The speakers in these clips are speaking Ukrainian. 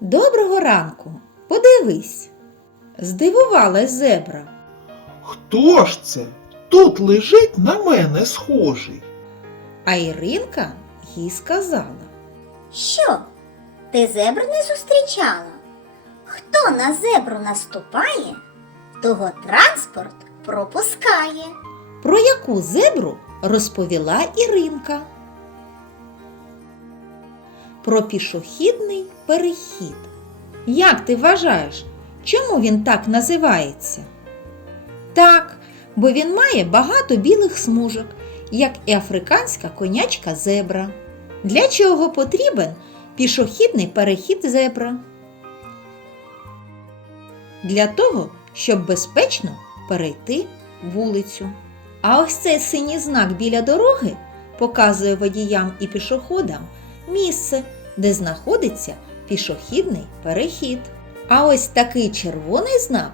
Доброго ранку. Подивись. Здивувалась зебра. Хто ж це? Тут лежить на мене схожий. А Іринка їй сказала. Що? Ти зебр не зустрічала? Хто на зебру наступає, того транспорт пропускає. Про яку зебру розповіла Іринка? Про пішохідний перехід. Як ти вважаєш, чому він так називається? Так, бо він має багато білих смужок, як і африканська конячка зебра. Для чого потрібен пішохідний перехід зебра? Для того, щоб безпечно перейти вулицю. А ось цей синій знак біля дороги показує водіям і пішоходам місце, де знаходиться пішохідний перехід. А ось такий червоний знак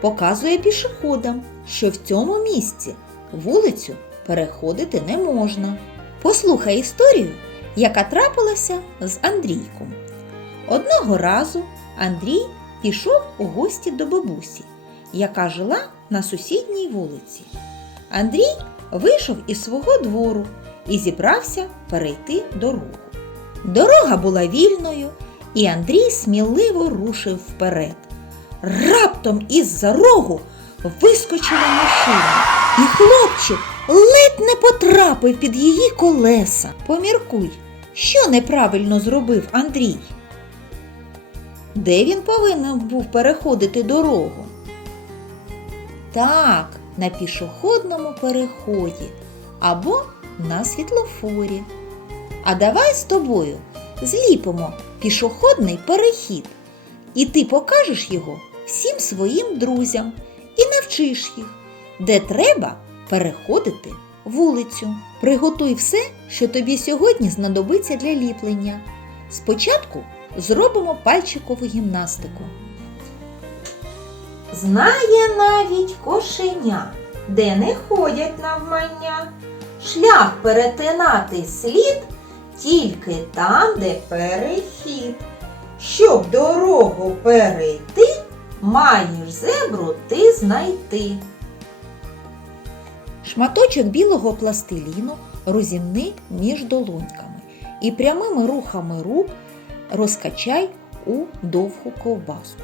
показує пішоходам, що в цьому місці вулицю переходити не можна. Послухай історію, яка трапилася з Андрійком. Одного разу Андрій пішов у гості до бабусі, яка жила на сусідній вулиці. Андрій вийшов із свого двору і зібрався перейти дорогу. Дорога була вільною, і Андрій сміливо рушив вперед. Раптом із-за рогу вискочила машина, і хлопчик ледь не потрапив під її колеса. Поміркуй, що неправильно зробив Андрій? Де він повинен був переходити дорогу? Так, на пішохідному переході або на світлофорі. А давай з тобою зліпимо пішохідний перехід, і ти покажеш його всім своїм друзям і навчиш їх, де треба переходити вулицю. Приготуй все, що тобі сьогодні знадобиться для ліплення. Спочатку зробимо пальчикову гімнастику. Знає навіть кошеня, де не ходять навмання. Шлях перетинати слід тільки там, де перехід. Щоб дорогу перейти, маєш зебру ти знайти. Шматочок білого пластиліну розімни між долоньками і прямими рухами рук розкачай у довгу ковбаску.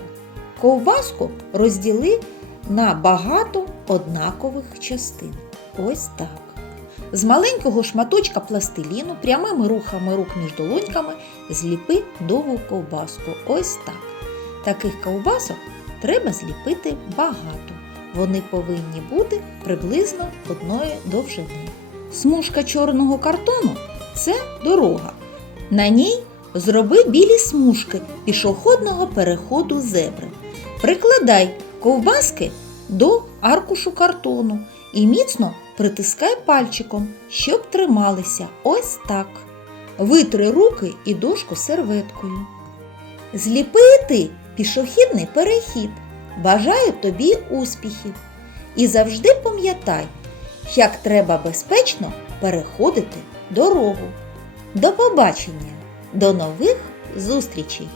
Ковбаску розділи на багато однакових частин. Ось так. З маленького шматочка пластиліну прямими рухами рук між долоньками зліпи довгу ковбаску. Ось так. Таких ковбасок треба зліпити багато. Вони повинні бути приблизно одної довжини. Смужка чорного картону це дорога. На ній зроби білі смужки пішохідного переходу зебри. Прикладай ковбаски до аркушу картону і міцно притискай пальчиком, щоб трималися ось так. Витри руки і дошку серветкою. Зліпити пішохідний перехід. Бажаю тобі успіхів. І завжди пам'ятай, як треба безпечно переходити дорогу. До побачення! До нових зустрічей!